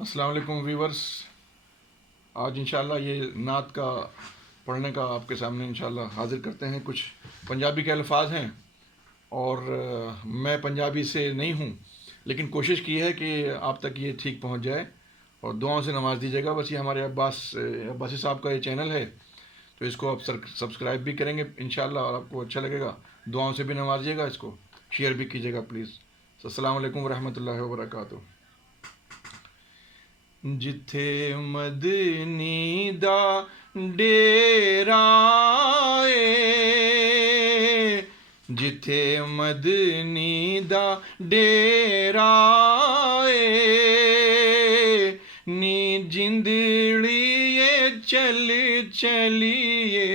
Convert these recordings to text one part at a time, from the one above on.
अस्सलाम वालेकुम वीवर्स। आज इंशाल्लाह ये नात का पढ़ने का आपके सामने इंशाल्लाह हाजिर करते हैं। कुछ पंजाबी के अल्फाज हैं और मैं पंजाबी से नहीं हूँ, लेकिन कोशिश की है कि आप तक ये ठीक पहुँच जाए और दुआओं से नवाज दीजिएगा। बस ये हमारे अब्बासी साहब का ये चैनल है, तो इसको आप सब्सक्राइब भी करेंगे इंशाल्लाह और आपको अच्छा लगेगा। दुआओं से भी नवाजिएगा, इसको शेयर भी कीजिएगा प्लीज़। अस्सलाम वालेकुम वरहमतुल्लाहि वबरकातुहू। जिथे मदनी दा डेरा ए, जिथे मदनी दा डेरा ए, नी जिंदड़िए चल चलिए,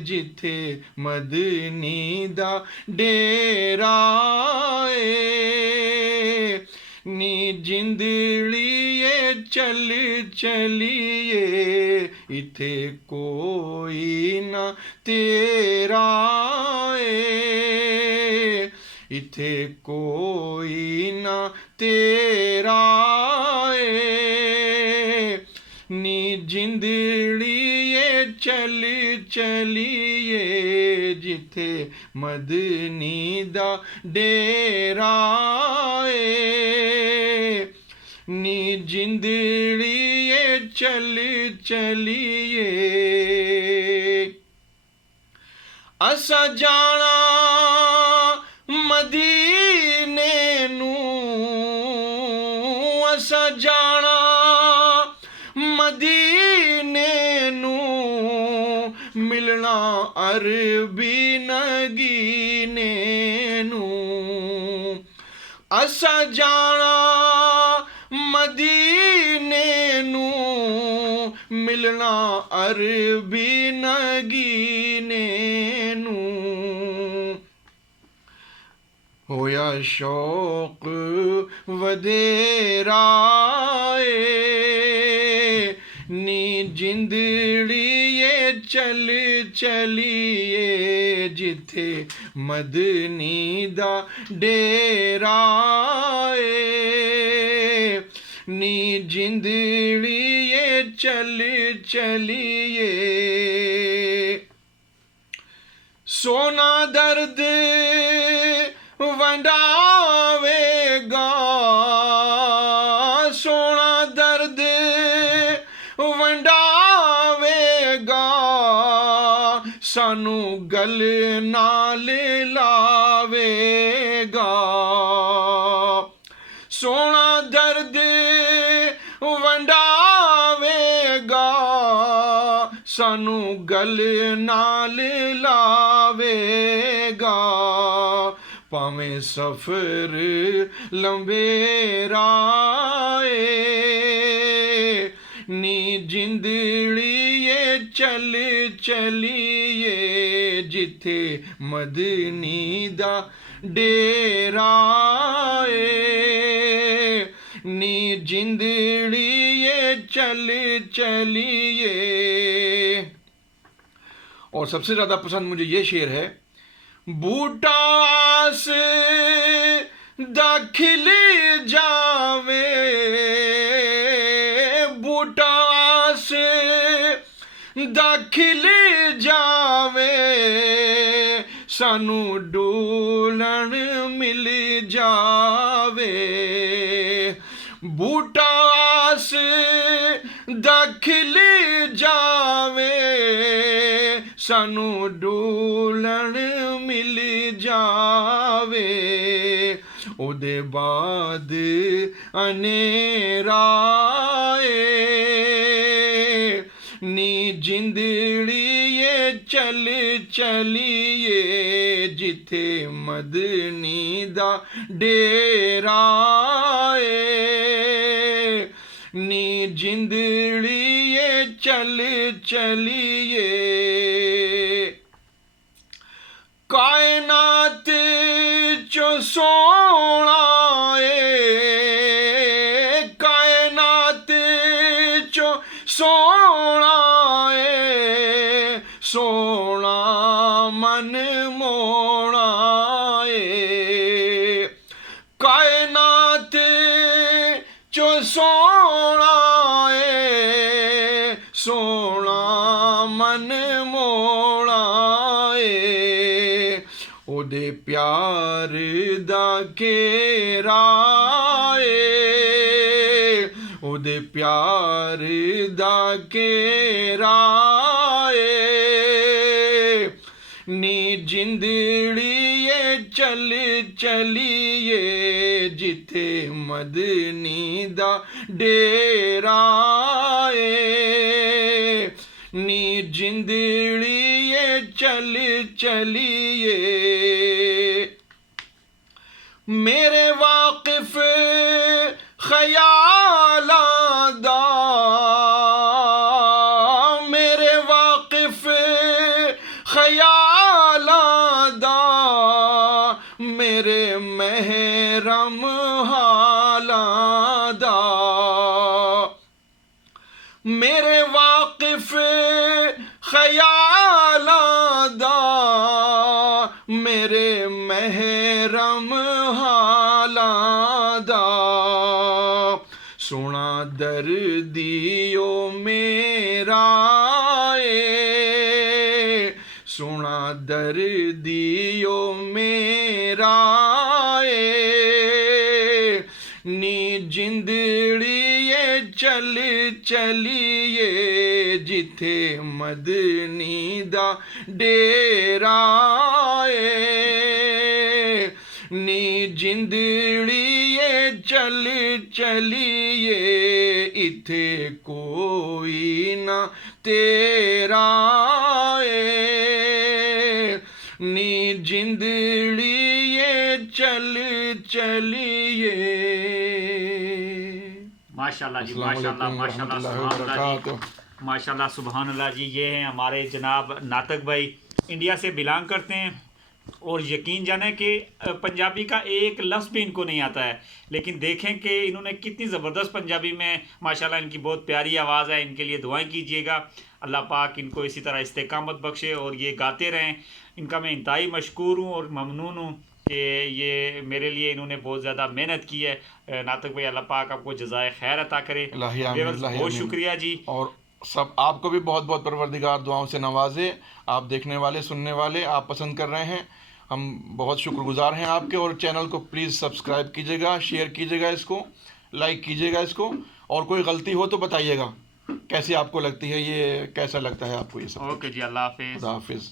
जिथे मदनी दा डेरा ए, नी जिंदड़िए चल चलिए, इथे कोई ना तेरा ए, इथे कोई ना तेरा ए, नी जिंदड़िए चल चलिए, जिथे मदनी दा डेरा ए, नी जिंदड़िए चल चलिए। असा जाना मदीने नू, असा जाना मदीने नू, मिलना अरबी नगीने नू। असा जाना मदीने नू, मिलना अरबी नगीने नू। होया शौक वधेरा ए, नी जिंदड़िए चल चलिए, जिथे मदनी दा डेरा ए, नी जिंदड़िए चल चलिए। सोना दर्द वंडावेगा, सोना दर्द वंडावेगा, सानू गल नाल लावेगा। सोना दर्द वंडावेगा, सानू गल नाल लावेगा। भावें सफर लंबेरा ए, नी जिंदड़िए चल चलिए, जिथे मदनी दा डेरा ए, नी जिंदड़िए चल चलिए। और सबसे ज़्यादा पसंद मुझे ये शेर है। बूटास दाखिल जावे, बूटास दाखिल जावे, सानू डोलन मिल जावे। बूटास दाखिल जावे, सानू डोलन मिल जावे। ओदे बाद अनेरा ए, नी जिंदड़िए चल चलिए, जिथे मदनी दा डेरा ए, नी जिंदड़िए चल चलिए। कायनात चो सोना ए, कायनात चो सोना ए, सोना मन मोना ए, कायनात चो सो मोड़ा ए सोना मन मोड़ा ए ओदे प्यार दा घेरा ए ओदे प्यार दा घेरा ए नी जिंदड़िए चल चलिए जिथे मदनी दा डेरा ए नी जिंदड़िए चल चलिए मेरे वाकिफ ख्यालां दा मेरे वाकिफ ख्यालां दा मेरे महरम हालां दा मेरे वाकिफ ख्यालां दा मेरे महरम हालां दा सोना दर्दियो मेरा ए सोना दर्दियो मेरा ए नी जिंदड़िए चल चलिए जिथे मदनी दा डेरा ए नी जिंदड़िए चल चलिए इथे कोई ना तेरा ए नी जिंदड़िए चल चलिए। माशाल्लाह जी, माशाल्लाह माशाल्लाह, सुभान अल्लाह जी, माशाल्लाह सुभान अल्लाह जी। ये हैं हमारे जनाब नातक भाई, इंडिया से बिलोंग करते हैं और यकीन जाने कि पंजाबी का एक लफ्ज़ भी इनको नहीं आता है, लेकिन देखें कि इन्होंने कितनी ज़बरदस्त पंजाबी में माशाल्लाह, इनकी बहुत प्यारी आवाज़ है। इनके लिए दुआएं कीजिएगा, अल्लाह पाक इनको इसी तरह इस्तेकामत बख्शे और ये गाते रहें। इनका मैं इंतहाई मशकूर हूँ और ममनून हूँ कि ये मेरे लिए इन्होंने बहुत ज़्यादा मेहनत की है। नातक भाई, अल्लाह पाक आपको जज़ाए खैर अता करे। बहुत शुक्रिया जी। और सब आपको भी बहुत बहुत परवरदिगार दुआओं से नवाजे। आप देखने वाले, सुनने वाले, आप पसंद कर रहे हैं, हम बहुत शुक्रगुजार हैं आपके। और चैनल को प्लीज़ सब्सक्राइब कीजिएगा, शेयर कीजिएगा, इसको लाइक कीजिएगा इसको। और कोई गलती हो तो बताइएगा कैसी आपको लगती है, ये कैसा लगता है आपको ये सब। ओके जी, अल्लाह हाफिज़। खुदा हाफिज़।